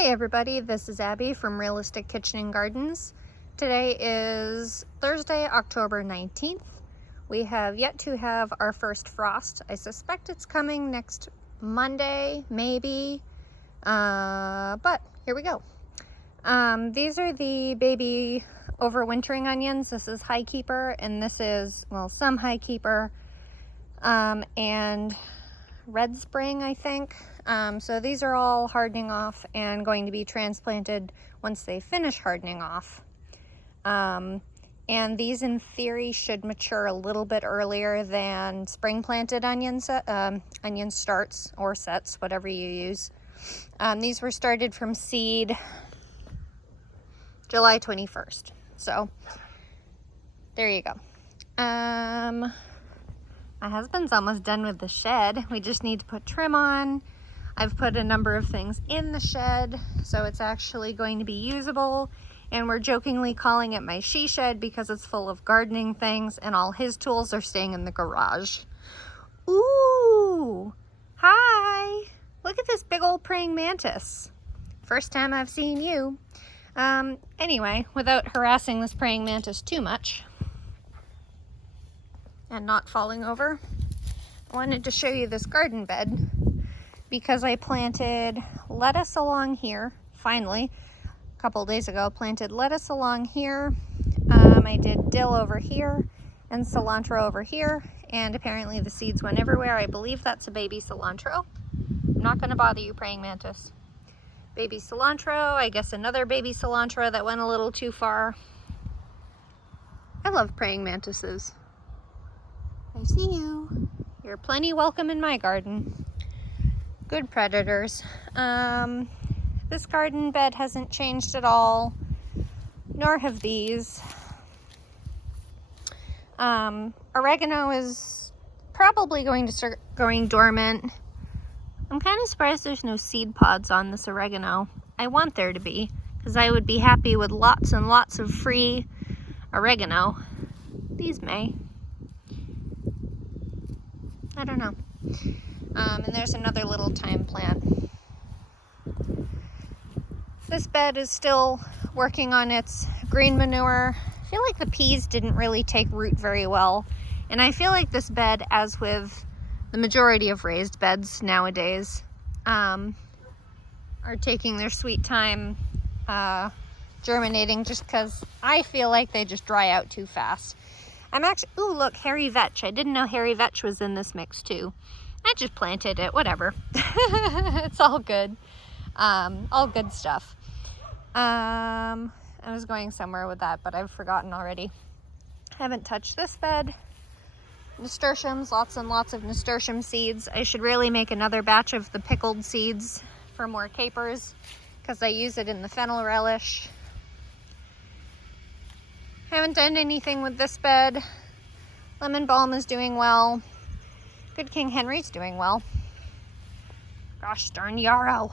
Hey everybody, this is Abby from Realistic Kitchen and Gardens. Today is Thursday, October 19th. We have yet to have our first frost. I suspect it's coming next Monday, maybe, but here we go. These are the baby overwintering onions. This is High Keeper, and this is, well, some High Keeper, and Red Spring, I think. So these are all hardening off and going to be transplanted once they finish hardening off. And these in theory should mature a little bit earlier than spring planted onion starts or sets, whatever you use. These were started from seed July 21st. So there you go. My husband's almost done with the shed. We just need to put trim on. I've put a number of things in the shed, so it's actually going to be usable. And we're jokingly calling it my she shed because it's full of gardening things and all his tools are staying in the garage. Ooh, hi. Look at this big old praying mantis. First time I've seen you. Anyway, without harassing this praying mantis too much, and not falling over, I wanted to show you this garden bed because I planted lettuce along here. Finally, a couple days ago, planted lettuce along here. I did dill over here and cilantro over here, and apparently the seeds went everywhere. I believe that's a baby cilantro. I'm not going to bother you, praying mantis. Baby cilantro, I guess another baby cilantro that went a little too far. I love praying mantises. I see you. You're plenty welcome in my garden. Good predators. This garden bed hasn't changed at all, nor have these. Oregano is probably going to start going dormant. I'm kind of surprised there's no seed pods on this oregano. I want there to be, because I would be happy with lots and lots of free oregano. These may. I don't know. And there's another little thyme plant. This bed is still working on its green manure. I feel like the peas didn't really take root very well. And I feel like this bed, as with the majority of raised beds nowadays, are taking their sweet time germinating, just because I feel like they just dry out too fast. I'm actually, ooh, look, hairy vetch. I didn't know hairy vetch was in this mix too. I just planted it, whatever. It's all good. All good stuff. I was going somewhere with that, but I've forgotten already. I haven't touched this bed. Nasturtiums, lots and lots of nasturtium seeds. I should really make another batch of the pickled seeds for more capers, because I use it in the fennel relish. Haven't done anything with this bed. Lemon balm is doing well. Good King Henry's doing well. Gosh darn yarrow.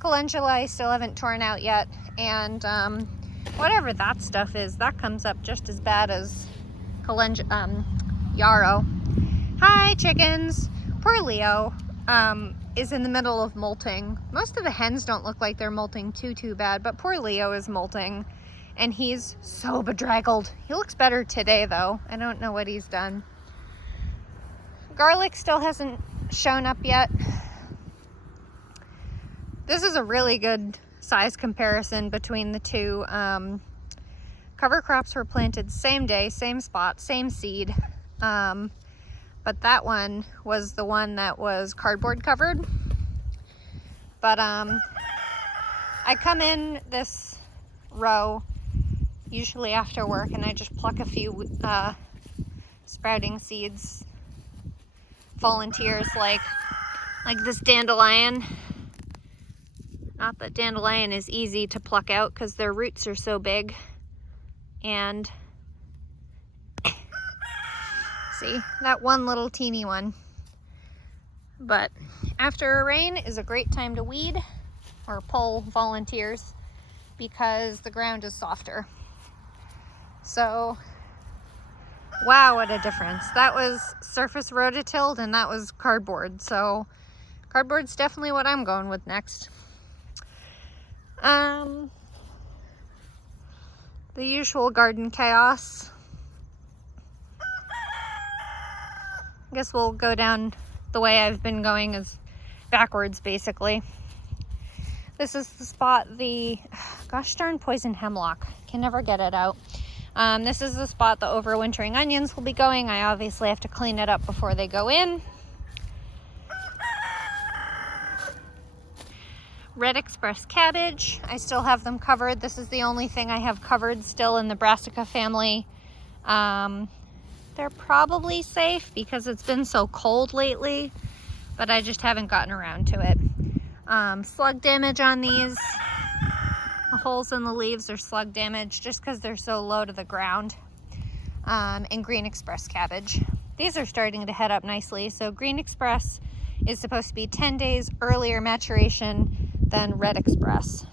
Calendula I still haven't torn out yet. And whatever that stuff is, that comes up just as bad as yarrow. Hi chickens. Poor Leo is in the middle of molting. Most of the hens don't look like they're molting too bad, but poor Leo is molting. And he's so bedraggled. He looks better today, though. I don't know what he's done. Garlic still hasn't shown up yet. This is a really good size comparison between the two. Cover crops were planted same day, same spot, same seed. But that one was the one that was cardboard covered. But I come in this row usually after work, and I just pluck a few sprouting seeds, volunteers, like this dandelion. Not that dandelion is easy to pluck out because their roots are so big. And see, that one little teeny one. But after a rain is a great time to weed or pull volunteers, because the ground is softer. So, wow, what a difference. That was surface rototilled and that was cardboard. So cardboard's definitely what I'm going with next. The usual garden chaos. I guess we'll go down the way I've been going, is backwards basically. This is the spot, the gosh darn poison hemlock. Can never get it out. This is the spot the overwintering onions will be going. I obviously have to clean it up before they go in. Red Express cabbage, I still have them covered. This is the only thing I have covered still in the Brassica family. They're probably safe because it's been so cold lately, but I just haven't gotten around to it. Slug damage on these. The holes in the leaves are slug damage just because they're so low to the ground. And Green Express cabbage. These are starting to head up nicely. So Green Express is supposed to be 10 days earlier maturation than Red Express.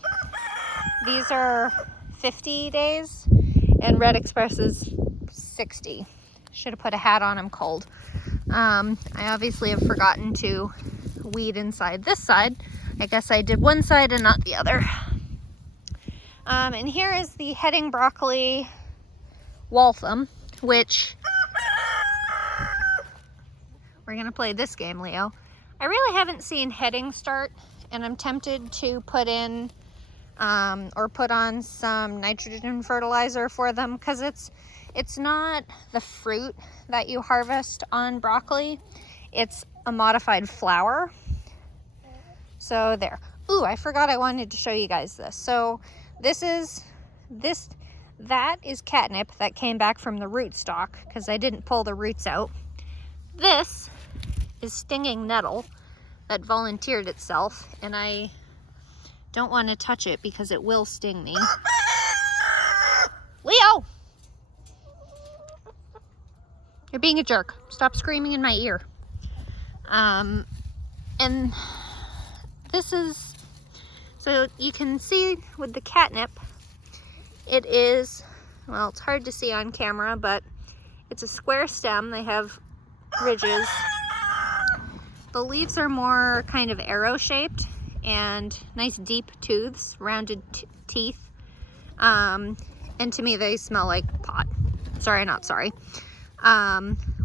These are 50 days and Red Express is 60. Should have put a hat on, I'm cold. I obviously have forgotten to weed inside this side. I guess I did one side and not the other. And here is the heading broccoli Waltham, which we're gonna play this game, Leo. I really haven't seen heading start, and I'm tempted to put in or put on some nitrogen fertilizer for them, because it's not the fruit that you harvest on broccoli, it's a modified flower. So there. Ooh, I forgot I wanted to show you guys this. So that is catnip that came back from the rootstock because I didn't pull the roots out. This is stinging nettle that volunteered itself, and I don't want to touch it because it will sting me. Leo! You're being a jerk. Stop screaming in my ear. And this is, so you can see with the catnip, it is, well, it's hard to see on camera, but it's a square stem. They have ridges. The leaves are more kind of arrow shaped and nice deep tooths, rounded teeth. And to me, they smell like pot. Sorry, not sorry.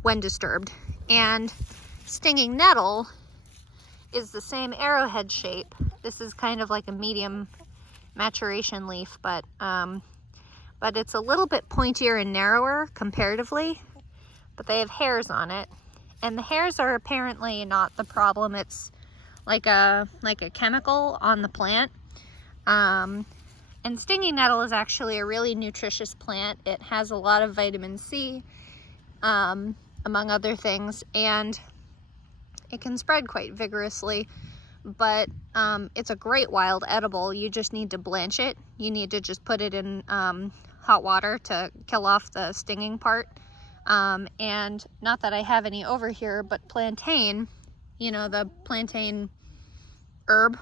When disturbed. And stinging nettle is the same arrowhead shape. This is kind of like a medium maturation leaf, but it's a little bit pointier and narrower comparatively, but they have hairs on it, and the hairs are apparently not the problem. It's like a chemical on the plant. And stinging nettle is actually a really nutritious plant. It has a lot of vitamin C, among other things, and it can spread quite vigorously, but it's a great wild edible. You just need to blanch it. You need to just put it in hot water to kill off the stinging part. And not that I have any over here, but plantain, you know, the plantain herb,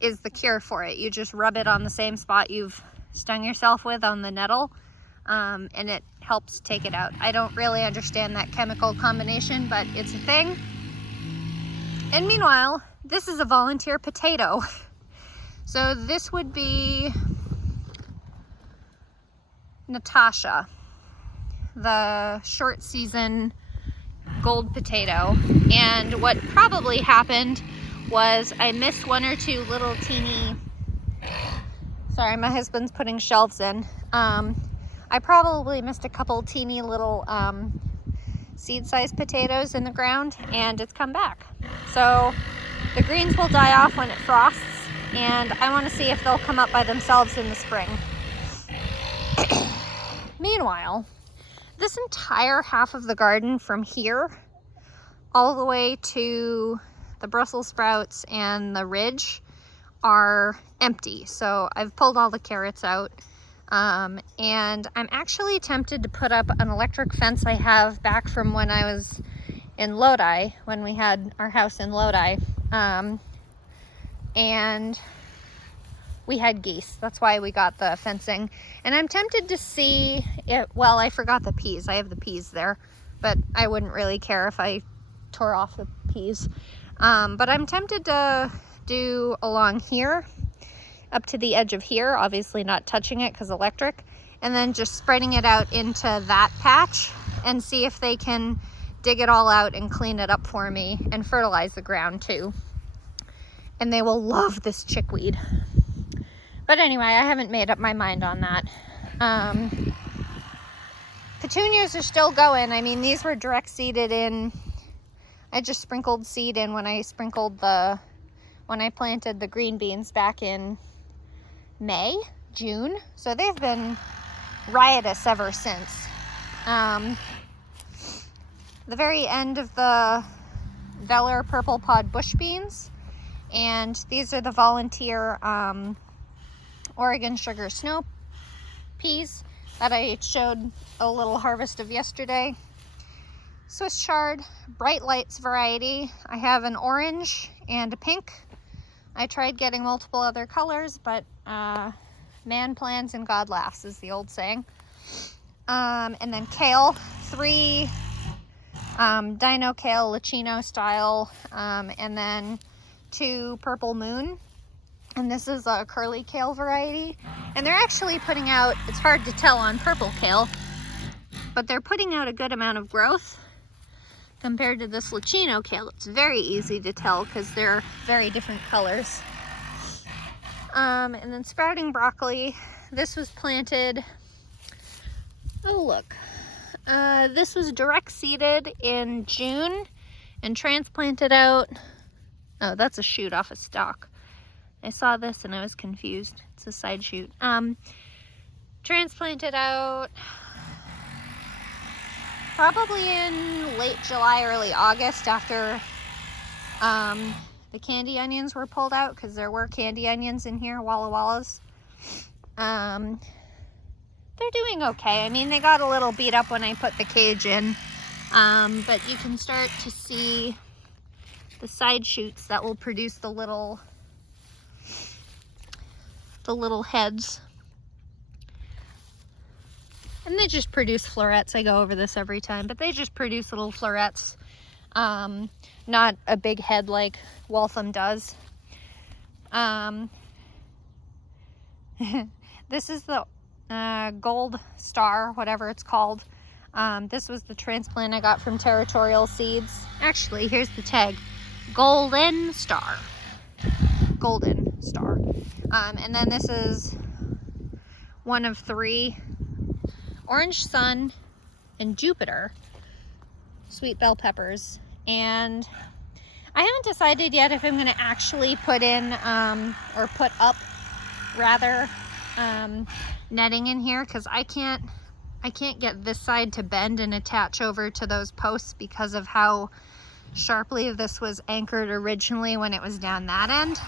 is the cure for it. You just rub it on the same spot you've stung yourself with on the nettle, and it helps take it out. I don't really understand that chemical combination, but it's a thing. And meanwhile, this is a volunteer potato. So this would be Natasha, the short season gold potato. And what probably happened was I missed one or two little teeny, sorry, my husband's putting shelves in. I probably missed a couple teeny little seed-sized potatoes in the ground, and it's come back. So the greens will die off when it frosts, and I want to see if they'll come up by themselves in the spring. Meanwhile, this entire half of the garden from here all the way to the Brussels sprouts and the ridge are empty. So I've pulled all the carrots out. And I'm actually tempted to put up an electric fence I have back from when I was in Lodi, when we had our house in Lodi. And we had geese. That's why we got the fencing. And I'm tempted to see it, well, I forgot the peas. I have the peas there, but I wouldn't really care if I tore off the peas. But I'm tempted to do along here up to the edge of here, obviously not touching it because electric, and then just spreading it out into that patch and see if they can dig it all out and clean it up for me and fertilize the ground too. And they will love this chickweed. But anyway, I haven't made up my mind on that. Petunias are still going. I mean, these were direct seeded in, I just sprinkled seed in when I planted the green beans back in May, June. So they've been riotous ever since. The very end of the Veller purple pod bush beans, and these are the volunteer Oregon sugar snow peas that I showed a little harvest of yesterday. Swiss chard, bright lights variety. I have an orange and a pink. I tried getting multiple other colors, but man plans and God laughs is the old saying. And then kale, 3 Dino Kale Licino style, and then 2 Purple Moon. And this is a curly kale variety. And they're actually putting out, it's hard to tell on purple kale, but they're putting out a good amount of growth compared to this Licino kale. It's very easy to tell because they're very different colors. And then sprouting broccoli. This was planted, oh look, this was direct seeded in June and transplanted out. Oh, that's a shoot off a stalk. I saw this and I was confused. It's a side shoot. Transplanted out probably in late July, early August after the candy onions were pulled out, because there were candy onions in here, Walla Wallas. They're doing okay. I mean, they got a little beat up when I put the cage in, but you can start to see the side shoots that will produce the little heads. And they just produce florets. I go over this every time, but they just produce little florets. Not a big head like Waltham does. This is the Gold Star, whatever it's called. This was the transplant I got from Territorial Seeds. Actually, here's the tag. Golden Star. Golden Star. And then this is one of 3. Orange Sun and Jupiter sweet bell peppers. And I haven't decided yet if I'm going to actually put in, or put up rather, netting in here, because I can't get this side to bend and attach over to those posts because of how sharply this was anchored originally when it was down that end.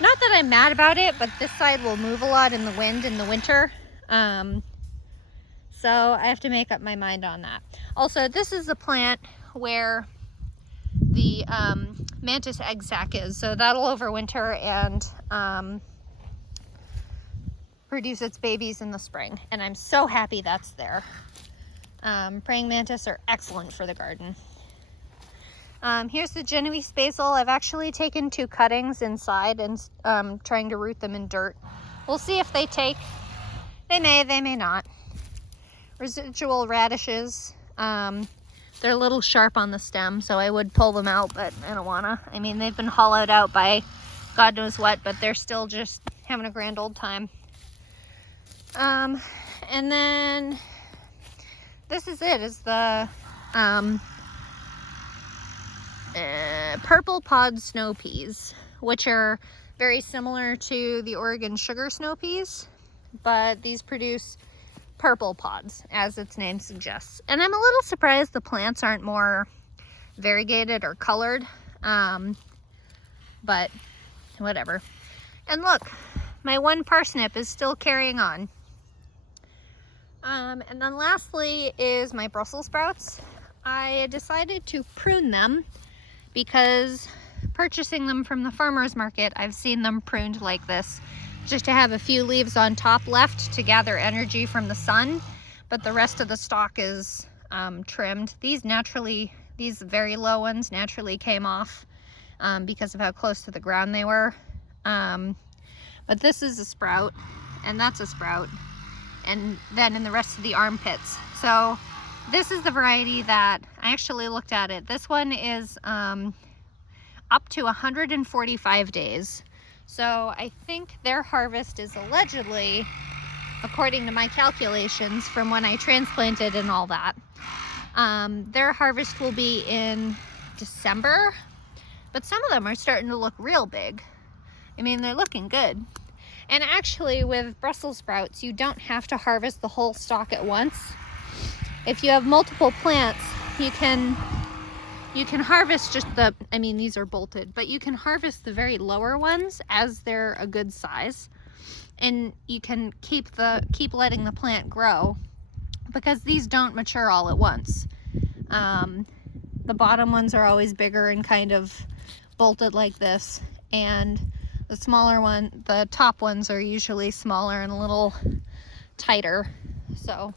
Not that I'm mad about it, but this side will move a lot in the wind in the winter. So I have to make up my mind on that. Also, this is the plant where the mantis egg sac is. So that'll overwinter and produce its babies in the spring. And I'm so happy that's there. Praying mantis are excellent for the garden. Here's the Genoese basil. I've actually taken 2 cuttings inside and trying to root them in dirt. We'll see if they take. They may not. Residual radishes. They're a little sharp on the stem, so I would pull them out, but I don't wanna. I mean, they've been hollowed out by God knows what, but they're still just having a grand old time. And then this is it, is the purple pod snow peas, which are very similar to the Oregon sugar snow peas, but these produce purple pods, as its name suggests. And I'm a little surprised the plants aren't more variegated or colored, but whatever. And look, my 1 parsnip is still carrying on. And then lastly is my Brussels sprouts. I decided to prune them because purchasing them from the farmer's market, I've seen them pruned like this, just to have a few leaves on top left to gather energy from the sun, but the rest of the stalk is trimmed. These very low ones naturally came off because of how close to the ground they were. But this is a sprout, and that's a sprout, and then in the rest of the armpits. So this is the variety that I actually looked at it. This one is up to 145 days. So I think their harvest is allegedly, according to my calculations from when I transplanted and all that, their harvest will be in December, but some of them are starting to look real big. I mean, they're looking good. And actually with Brussels sprouts, you don't have to harvest the whole stalk at once. If you have multiple plants, you can harvest just the, I mean, these are bolted, but you can harvest the very lower ones as they're a good size. And you can keep letting the plant grow, because these don't mature all at once. The bottom ones are always bigger and kind of bolted like this, and the smaller one, the top ones are usually smaller and a little tighter. So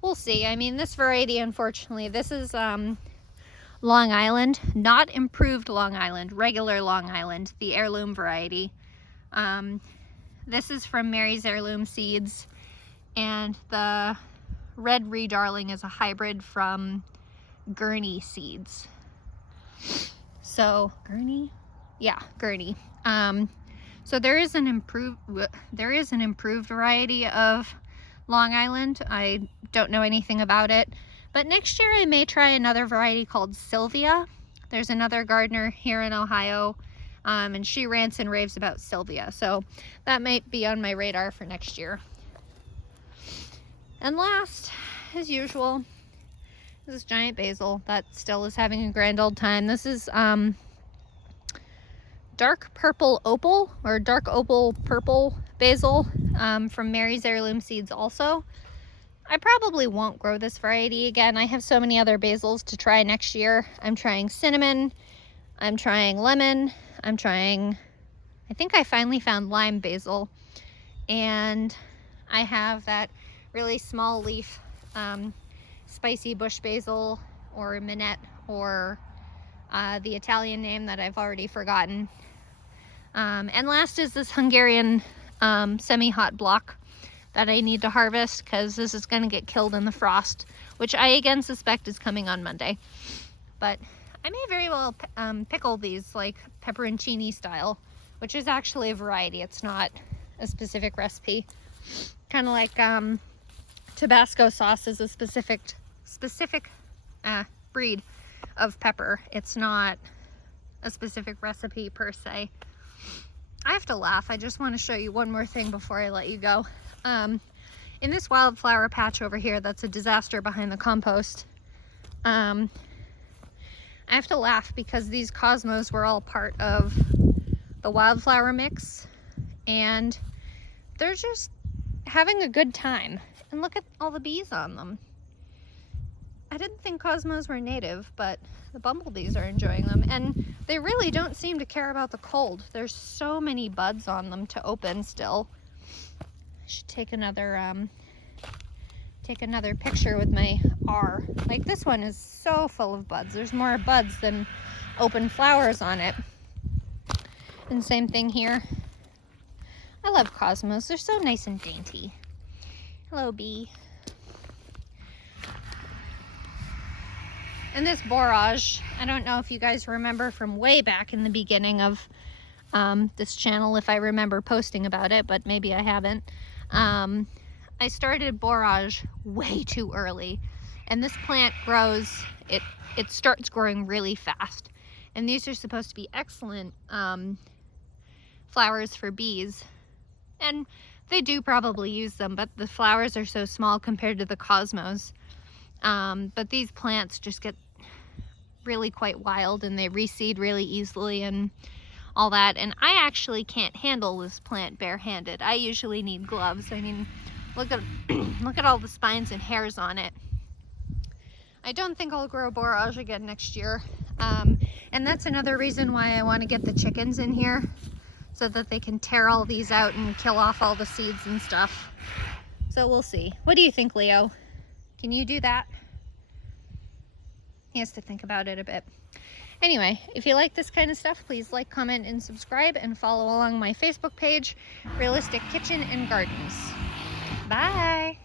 we'll see. I mean, this variety, unfortunately, this is Long Island, not improved Long Island, regular Long Island, the heirloom variety. This is from Mary's Heirloom Seeds, and the Red Redarling is a hybrid from Gurney Seeds. So Gurney, yeah, Gurney. So there is an improved variety of Long Island. I don't know anything about it, but next year I may try another variety called Sylvia. There's another gardener here in Ohio, and she rants and raves about Sylvia, so that might be on my radar for next year. And last, as usual, this is giant basil that still is having a grand old time. This is dark purple opal, or dark opal purple basil, from Mary's Heirloom Seeds also. I probably won't grow this variety again. I have so many other basils to try next year. I'm trying cinnamon, I'm trying lemon, I'm trying, I think I finally found lime basil, and I have that really small leaf spicy bush basil, or minette, or the Italian name that I've already forgotten. And last is this Hungarian semi-hot block that I need to harvest, because this is going to get killed in the frost, which I again suspect is coming on Monday. But I may very well pickle these like pepperoncini style, which is actually a variety. It's not a specific recipe. Kind of like Tabasco sauce is a specific breed of pepper. It's not a specific recipe per se. I have to laugh. I just want to show you one more thing before I let you go. In this wildflower patch over here, that's a disaster behind the compost. I have to laugh because these cosmos were all part of the wildflower mix, and they're just having a good time. And look at all the bees on them. I didn't think cosmos were native, but the bumblebees are enjoying them, and they really don't seem to care about the cold. There's so many buds on them to open still. I should take another picture with my R. Like, this one is so full of buds. There's more buds than open flowers on it. And same thing here. I love cosmos. They're so nice and dainty. Hello, bee. And this borage, I don't know if you guys remember from way back in the beginning of this channel, if I remember posting about it, but maybe I haven't. I started borage way too early, and this plant grows, it starts growing really fast. And these are supposed to be excellent flowers for bees, and they do probably use them, but the flowers are so small compared to the cosmos. But these plants just get really quite wild, and they reseed really easily and all that. And I actually can't handle this plant barehanded. I usually need gloves. I mean, look at all the spines and hairs on it. I don't think I'll grow borage again next year. And that's another reason why I want to get the chickens in here, so that they can tear all these out and kill off all the seeds and stuff. So we'll see. What do you think, Leo? Can you do that? He has to think about it a bit. Anyway, if you like this kind of stuff, please like, comment, and subscribe, and follow along my Facebook page, Realistic Kitchen and Gardens. Bye!